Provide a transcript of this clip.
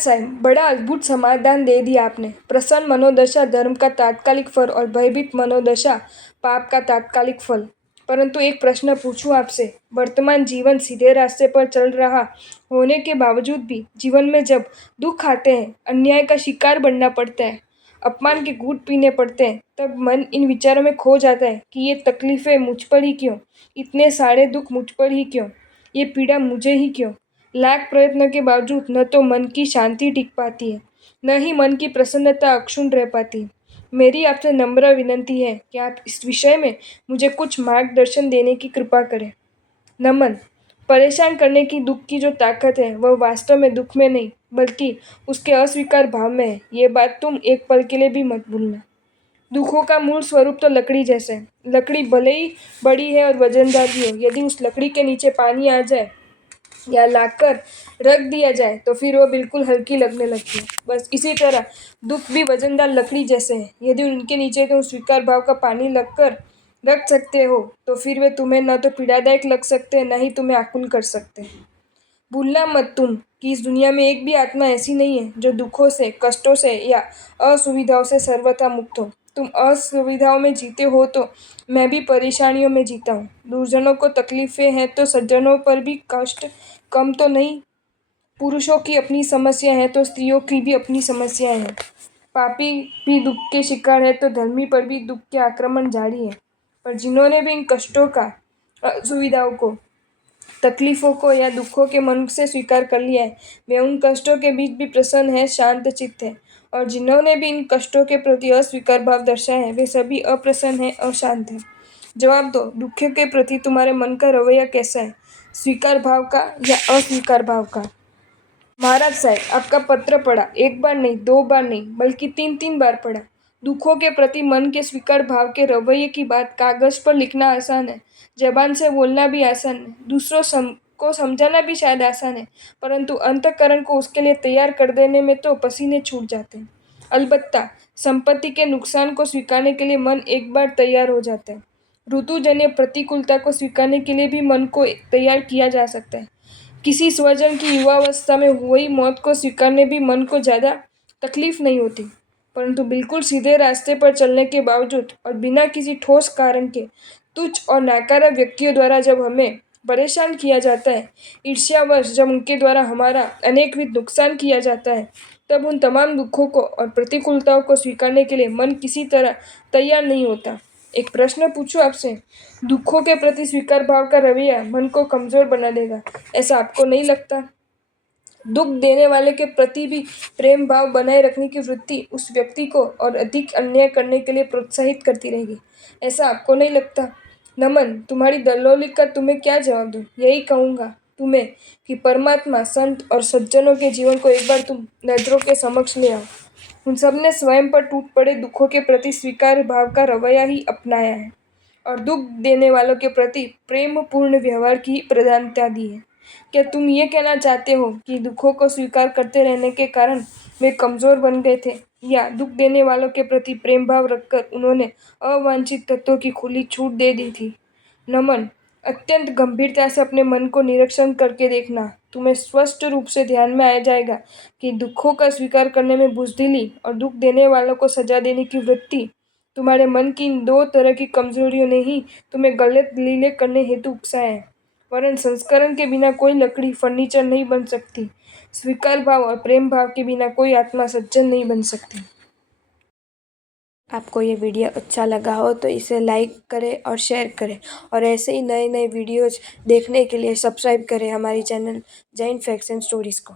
साहब, बड़ा अद्भुत समाधान दे दिया आपने। प्रसन्न मनोदशा धर्म का तात्कालिक फल और भयभीत मनोदशा पाप का तात्कालिक फल। परंतु एक प्रश्न पूछूं आपसे, वर्तमान जीवन सीधे रास्ते पर चल रहा होने के बावजूद भी जीवन में जब दुख आते हैं, अन्याय का शिकार बनना पड़ता है, अपमान के घूंट पीने पड़ते हैं, तब मन इन विचारों में खो जाता है कि ये तकलीफें मुझ पर ही क्यों, इतने सारे दुख मुझ पर ही क्यों, ये पीड़ा मुझे ही क्यों। लाख प्रयत्न के बावजूद न तो मन की शांति टिक पाती है, न ही मन की प्रसन्नता अक्षुण्ण रह पाती है। मेरी आपसे नम्र विनती है कि आप इस विषय में मुझे कुछ मार्गदर्शन देने की कृपा करें। नमन। परेशान करने की दुख की जो ताकत है वह वास्तव में दुख में नहीं बल्कि उसके अस्वीकार भाव में है। ये बात तुम एक पल के लिए भी मत भूलना। दुखों का मूल स्वरूप तो लकड़ी जैसे है। लकड़ी भले ही बड़ी है और वजनदार भी हो, यदि उस लकड़ी के नीचे पानी आ जाए या लाकर रख दिया जाए तो फिर वो बिल्कुल हल्की लगने लगती है। बस इसी तरह दुख भी वजनदार लकड़ी जैसे हैं। यदि उनके नीचे तुम स्वीकार भाव का पानी लगकर रख सकते हो तो फिर वे तुम्हें न तो पीड़ादायक लग सकते न ही तुम्हें आकुल कर सकते। भूलना मत तुम कि इस दुनिया में एक भी आत्मा ऐसी नहीं है जो दुखों से, कष्टों से या असुविधाओं से सर्वथा मुक्त हो। तुम असुविधाओं में जीते हो तो मैं भी परेशानियों में जीता हूँ। दुर्जनों को तकलीफें हैं तो सज्जनों पर भी कष्ट कम तो नहीं। पुरुषों की अपनी समस्या है तो स्त्रियों की भी अपनी समस्याएं हैं। पापी भी दुख के शिकार है तो धर्मी पर भी दुख के आक्रमण जारी है। पर जिन्होंने भी इन कष्टों का, असुविधाओं को, तकलीफों को या दुखों के मन से स्वीकार कर लिया है, वे उन कष्टों के बीच भी प्रसन्न है, शांत चित्त है। और जिन्होंने भी इन कष्टों के प्रति अस्वीकार भाव दर्शाया है, वे सभी अप्रसन्न है, अशांत है। जवाब दो, दुख के प्रति तुम्हारे मन का रवैया कैसा है, स्वीकार भाव का या अस्वीकार भाव का। महाराज साहब, आपका पत्र पढ़ा, एक बार नहीं, दो बार नहीं, बल्कि 3-3 बार पढ़ा। दुखों के प्रति मन के स्वीकार भाव के रवैये की बात कागज पर लिखना आसान है, जबान से बोलना भी आसान है, को समझाना भी शायद आसान है, परंतु अंतःकरण को उसके लिए तैयार कर देने में तो पसीने छूट जाते हैं। अलबत्ता संपत्ति के नुकसान को स्वीकारने के लिए मन एक बार तैयार हो जाता है। ऋतुजन्य प्रतिकूलता को स्वीकारने के लिए भी मन को तैयार किया जा सकता है। किसी स्वजन की युवावस्था में हुई मौत को स्वीकारने भी मन को ज़्यादा तकलीफ नहीं होती, परंतु बिल्कुल सीधे रास्ते पर चलने के बावजूद और बिना किसी ठोस कारण के तुच्छ और नाकारा व्यक्तियों द्वारा जब हमें परेशान किया जाता है, ईर्ष्यावश जब उनके द्वारा हमारा अनेकविध नुकसान किया जाता है, तब उन तमाम दुखों को और प्रतिकूलताओं को स्वीकारने के लिए मन किसी तरह तैयार नहीं होता। एक प्रश्न पूछूं आपसे, दुखों के प्रति स्वीकार भाव का रवैया मन को कमजोर बना देगा, ऐसा आपको नहीं लगता? दुख देने वाले के प्रति भी प्रेम भाव बनाए रखने की वृत्ति उस व्यक्ति को और अधिक अन्याय करने के लिए प्रोत्साहित करती रहेगी, ऐसा आपको नहीं लगता? नमन, तुम्हारी दलोली का तुम्हें क्या जवाब दूं? यही कहूँगा तुम्हें कि परमात्मा, संत और सज्जनों के जीवन को एक बार तुम नजरों के समक्ष ले आओ। उन सब ने स्वयं पर टूट पड़े दुखों के प्रति स्वीकार भाव का रवैया ही अपनाया है और दुख देने वालों के प्रति प्रेम पूर्ण व्यवहार की प्रधानता दी है। क्या तुम ये कहना चाहते हो कि दुखों को स्वीकार करते रहने के कारण वे कमजोर बन गए थे, या दुख देने वालों के प्रति प्रेम भाव रखकर उन्होंने अवांछित तत्वों की खुली छूट दे दी थी? नमन, अत्यंत गंभीरता से अपने मन को निरीक्षण करके देखना, तुम्हें स्पष्ट रूप से ध्यान में आ जाएगा कि दुखों का स्वीकार करने में बुजदिली और दुख देने वालों को सजा देने की वृत्ति तुम्हारे मन की इन दो तरह की कमजोरियों ने ही तुम्हें गलत लीले करने हेतु उकसाया है। वरन संस्करण के बिना कोई लकड़ी फर्नीचर नहीं बन सकती, स्वीकार भाव और प्रेम भाव के बिना कोई आत्मा सज्जन नहीं बन सकती। आपको ये वीडियो अच्छा लगा हो तो इसे लाइक करें और शेयर करें, और ऐसे ही नए नए वीडियोज़ देखने के लिए सब्सक्राइब करें हमारी channel Jain facts and stories को।